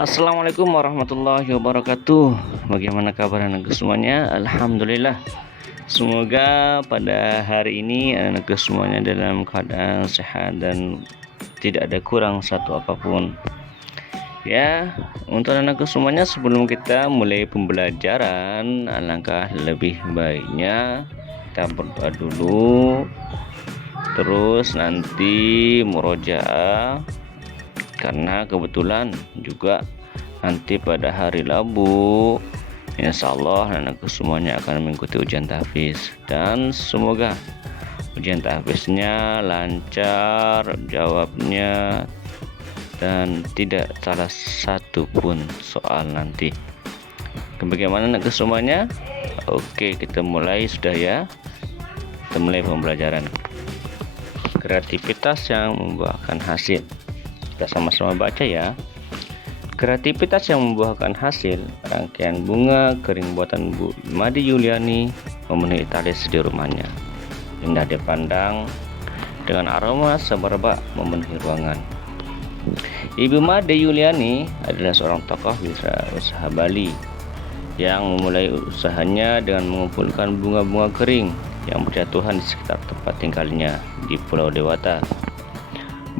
Assalamualaikum warahmatullahi wabarakatuh. Bagaimana kabar anak semuanya? Alhamdulillah. Semoga pada hari ini anak semuanya dalam keadaan sehat dan tidak ada kurang satu apapun. Ya, untuk anak semuanya, sebelum kita mulai pembelajaran, alangkah lebih baiknya kita berdoa dulu. Terus nanti murojaah, karena kebetulan juga nanti pada hari Rabu insya Allah anakku semuanya akan mengikuti ujian tahfiz, dan semoga ujian tahfiznya lancar jawabnya dan tidak salah satu pun soal nanti. Bagaimana anakku semuanya? Oke, kita mulai sudah ya. Kita mulai pembelajaran. Kreativitas yang membuahkan hasil. Kita sama-sama baca ya. Kreativitas yang membuahkan hasil. Rangkaian bunga kering buatan Bu Made Yuliani memenuhi talis di rumahnya. Indah dipandang dengan aroma semerbak memenuhi ruangan. Ibu Made Yuliani adalah seorang tokoh usaha Bali yang memulai usahanya dengan mengumpulkan bunga-bunga kering yang berjatuhan di sekitar tempat tinggalnya di Pulau Dewata.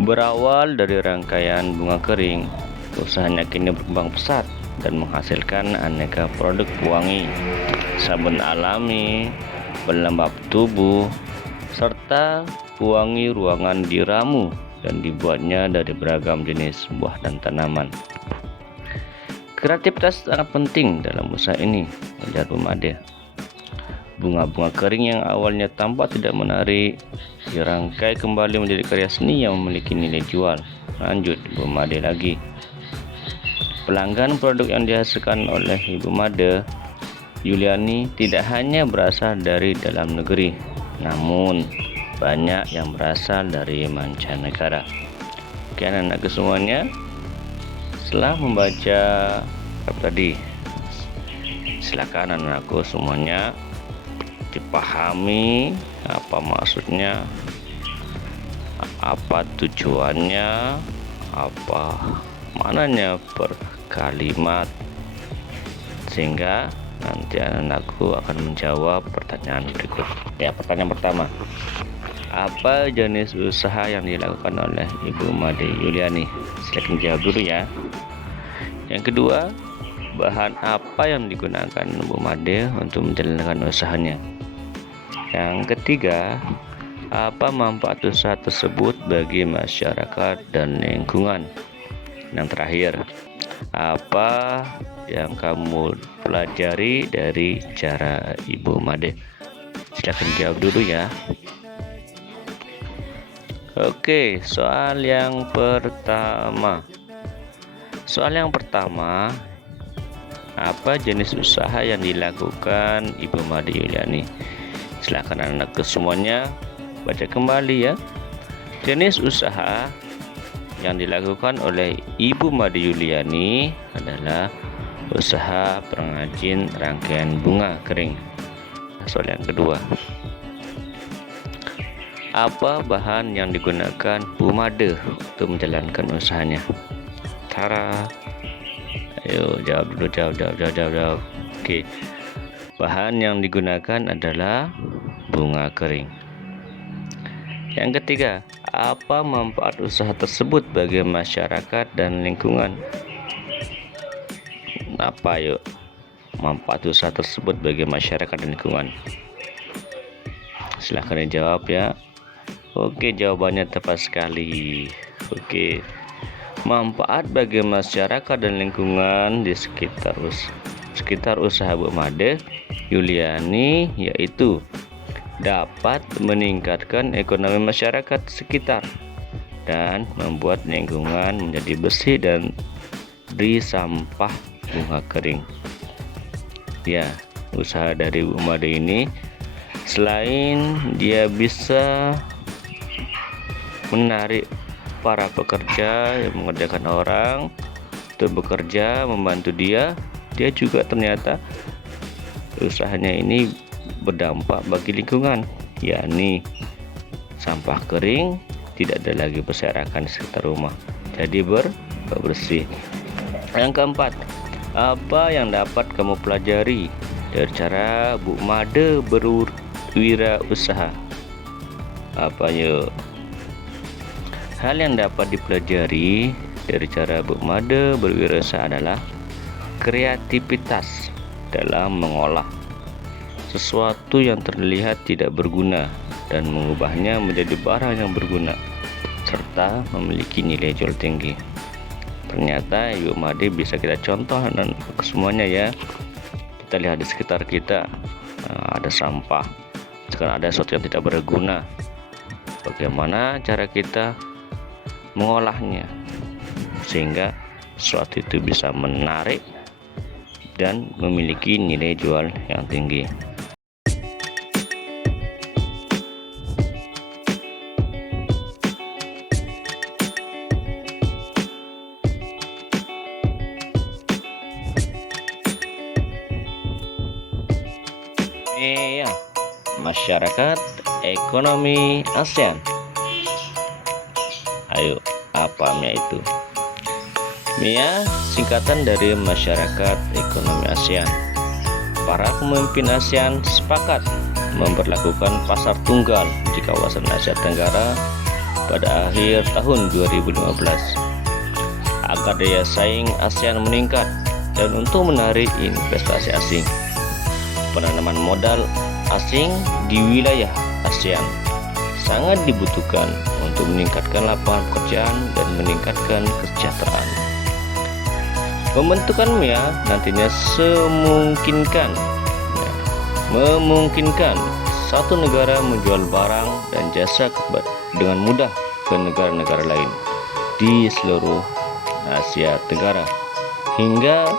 Berawal dari rangkaian bunga kering, usahanya kini berkembang pesat dan menghasilkan aneka produk pewangi, sabun alami, pelembab tubuh, serta pewangi ruangan diramu dan dibuatnya dari beragam jenis buah dan tanaman. Kreativitas sangat penting dalam usaha ini, ujar Bu Made. Bunga-bunga kering yang awalnya tampak tidak menarik dirangkai kembali menjadi karya seni yang memiliki nilai jual. Lanjut Bu Made lagi. Pelanggan produk yang dihasilkan oleh Ibu Made Yuliani tidak hanya berasal dari dalam negeri, namun banyak yang berasal dari mancanegara. Oke anak-anakku semuanya, setelah membaca apa tadi, silakan anak-anakku semuanya dipahami apa maksudnya, apa tujuannya, apa mananya per kalimat, sehingga nanti anak-anakku akan menjawab pertanyaan berikut. Ya, pertanyaan pertama, apa jenis usaha yang dilakukan oleh Ibu Made Yuliani? Silakan jawab dulu ya. Yang kedua, bahan apa yang digunakan Bu Made untuk menjalankan usahanya? Yang ketiga, apa manfaat usaha tersebut bagi masyarakat dan lingkungan? Yang terakhir, apa yang kamu pelajari dari cara Ibu Made? Silakan jawab dulu ya. Oke, soal yang pertama. Apa jenis usaha yang dilakukan Ibu Made Yuliani? Silakan anak-anakku semuanya baca kembali ya. Jenis usaha yang dilakukan oleh Ibu Made Yuliani adalah usaha pengrajin rangkaian bunga kering. Soal yang kedua, apa bahan yang digunakan Bu Made untuk menjalankan usahanya? Tara, ayo jawab dulu, jawab. Oke, bahan yang digunakan adalah bunga kering. Yang ketiga, apa manfaat usaha tersebut bagi masyarakat dan lingkungan? Apa yuk manfaat usaha tersebut bagi masyarakat dan lingkungan? Silahkan dijawab ya. Oke, jawabannya tepat sekali. Oke, manfaat bagi masyarakat dan lingkungan di sekitar usaha Bu Made Yuliani yaitu dapat meningkatkan ekonomi masyarakat sekitar dan membuat lingkungan menjadi bersih dan dari sampah bunga kering. Ya, usaha dari Bu Made ini selain dia bisa menarik para pekerja yang mengerjakan orang untuk bekerja membantu dia juga ternyata usahanya ini berdampak bagi lingkungan, yakni sampah kering tidak ada lagi berserakan di sekitar rumah, jadi bersih. Yang keempat, apa yang dapat kamu pelajari dari cara Bu Made berwirausaha? Apa yuk? Hal yang dapat dipelajari dari cara Bu Made berwirausaha adalah kreativitas dalam mengolah sesuatu yang terlihat tidak berguna dan mengubahnya menjadi barang yang berguna serta memiliki nilai jual tinggi. Ternyata Ibu Made bisa kita contoh dan semuanya ya. Kita lihat di sekitar kita, ada sampah, sekarang ada sesuatu yang tidak berguna. Bagaimana cara kita mengolahnya sehingga sesuatu itu bisa menarik dan memiliki nilai jual yang tinggi. Masyarakat Ekonomi ASEAN. Ayo, apa MIA itu? MIA singkatan dari Masyarakat Ekonomi ASEAN. Para pemimpin ASEAN sepakat memberlakukan pasar tunggal di kawasan Asia Tenggara pada akhir tahun 2015 agar daya saing ASEAN meningkat dan untuk menarik investasi asing. Penanaman modal asing di wilayah ASEAN sangat dibutuhkan untuk meningkatkan lapangan pekerjaan dan meningkatkan kesejahteraan. Pembentukan MIA nantinya memungkinkan satu negara menjual barang dan jasa dengan mudah ke negara-negara lain di seluruh Asia Tenggara, hingga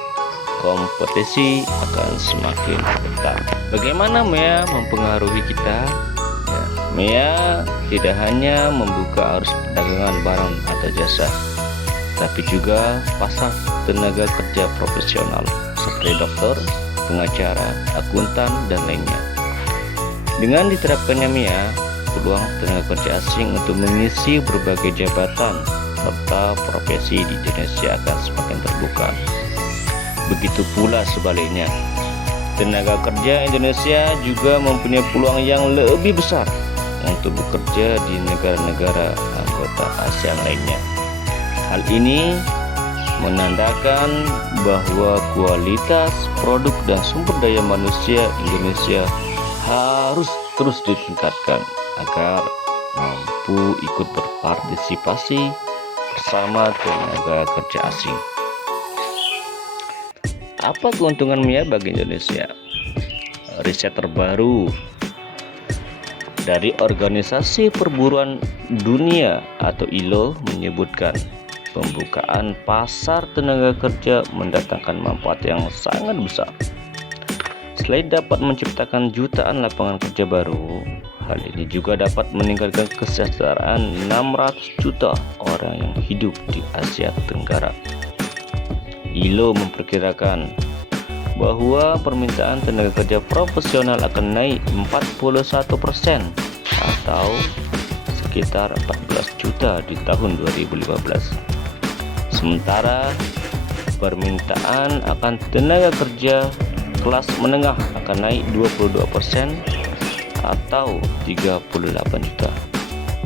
kompetisi akan semakin ketat. Bagaimana MIA mempengaruhi kita? MIA tidak hanya membuka arus perdagangan barang atau jasa, tapi juga pasar tenaga kerja profesional seperti dokter, pengacara, akuntan, dan lainnya. Dengan diterapkannya MIA, peluang tenaga kerja asing untuk mengisi berbagai jabatan serta profesi di Indonesia akan semakin terbuka. Begitu pula sebaliknya, tenaga kerja Indonesia juga mempunyai peluang yang lebih besar untuk bekerja di negara-negara anggota ASEAN lainnya. Hal ini menandakan bahwa kualitas produk dan sumber daya manusia Indonesia harus terus ditingkatkan agar mampu ikut berpartisipasi bersama tenaga kerja asing. Apa keuntungan MIA bagi Indonesia? Riset terbaru dari Organisasi Perburuan Dunia atau ILO menyebutkan pembukaan pasar tenaga kerja mendatangkan manfaat yang sangat besar. Selain dapat menciptakan jutaan lapangan kerja baru, hal ini juga dapat meningkatkan kesejahteraan 600 juta orang yang hidup di Asia Tenggara. ILO memperkirakan bahwa permintaan tenaga kerja profesional akan naik 41% atau sekitar 14 juta di tahun 2015. Sementara permintaan akan tenaga kerja kelas menengah akan naik 22% atau 38 juta.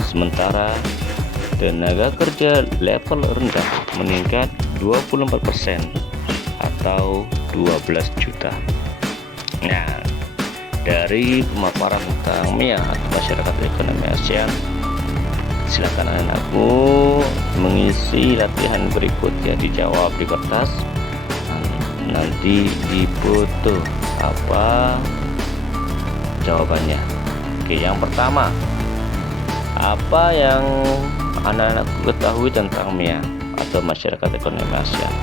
Sementara tenaga kerja level rendah meningkat 24% atau 12 juta. Nah, dari pemaparan tentang MIA atau Masyarakat Ekonomi ASEAN, silakan anak-anakku mengisi latihan berikut ya, dijawab di kertas, nanti dipoto apa jawabannya. Oke, yang pertama, apa yang anak-anakku ketahui tentang MIA atau Masyarakat Ekonomi ASEAN?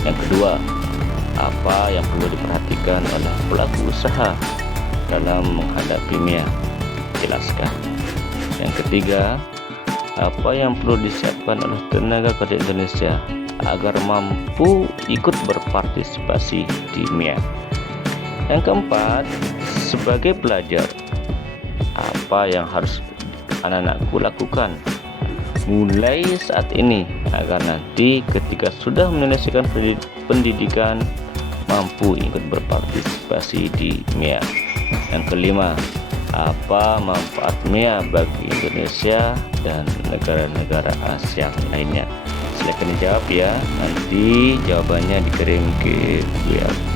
Yang kedua, apa yang perlu diperhatikan oleh pelaku usaha dalam menghadapi MIA? Jelaskan. Yang ketiga, apa yang perlu disiapkan oleh tenaga kerja Indonesia agar mampu ikut berpartisipasi di MIA? Yang keempat, sebagai pelajar, apa yang harus anak-anakku lakukan mulai saat ini agar nanti ketika sudah menyelesaikan pendidikan mampu ikut berpartisipasi di MEA. Yang kelima, apa manfaat MEA bagi Indonesia dan negara-negara ASEAN lainnya? Silakan dijawab ya, nanti jawabannya dikirim ke WA